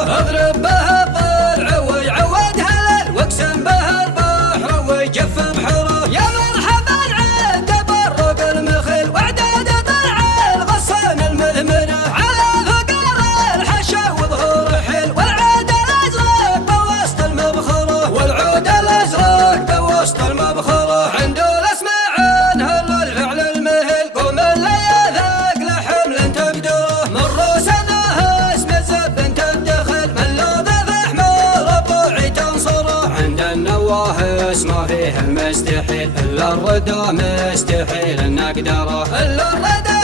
مبخره اضرب به الضلع ويعودها ليل واقسم به البحر ويجف بحره يا مرحبا عند تبرق المخيل واعداد طلع الغصان المذمره على فقار الحشا وظهور حيل والعود الازرق بوسط المبخره والعود الازرق بوسط المبخره عنده الاسماء عنها الفعل المهل قوم اللي يذاق لحمل تقدره من روس ذا اسم الزب تدخل من لو ذبح مربوعي تنصره عند النواهس ما فيه المستحيل الا الردى مستحيل ان نقدره الا الردى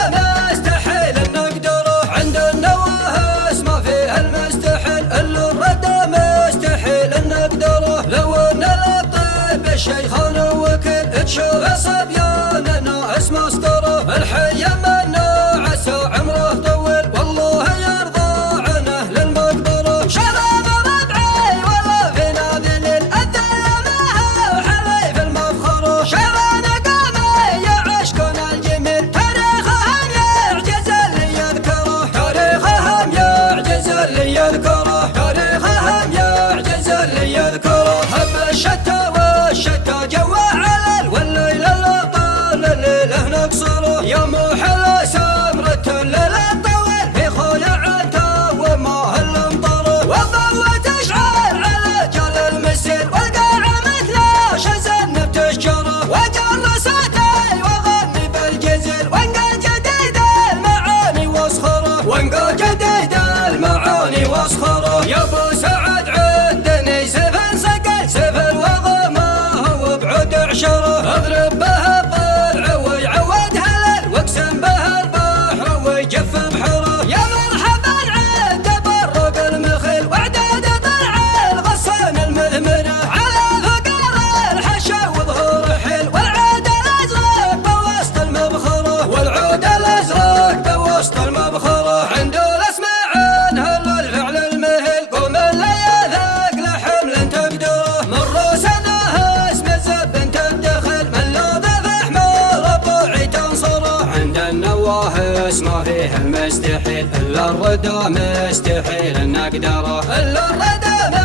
مستحيل ان نقدره عند النواهس ما فيه المستحيل الا الردى مستحيل ان نقدره لو ان الطيب الشيخان وكل تشوف صبياننا اسم مسطره الحي منه عسى عمره طول والله يرضى عن اهل المقبره شباب ربعي والله فينا ذليل الدلمها وحلي في المفخره شباب قومي يعشقون الجميل تاريخهم يعجز اللي يذكره تاريخهم يعجز اللي يذكره تاريخهم يعجز اللي يذكره هب الشتى والشتى جوا علل والليل اللي طال الليله نقصره يا محل سمرة الليل الطويل في خويا انت وما هالمطره والضوء تشعل على جل المسير والقاعة مثل شزن بتشجره وجر صوتي وغني بالجزيل وانقى جديد المعاني واسخره وانقى جديد المعاني واسخره يا ابو سعد عدني سفن سقل سفن وضمه وبعد عشره اضرب به الضلع ويعودها ليل واقسم به البحر ويجف بحره يا مرحبا عند تبرق المخيل واعداد طلع الغصان المذمره على فقار الحشا وظهور حيل والعود الازرق بوسط المبخره والعود الازرق بوسط المبخره عنده الاسماء عنها الفعل المهل قوم اللي يذاق لحمل تقدره من روس ذا اسم الزب تدخل من لو ذبح مربوعي تنصره عند النواهس ما فيه المستحيل الا الردى مستحيل ان نقدره الا الردى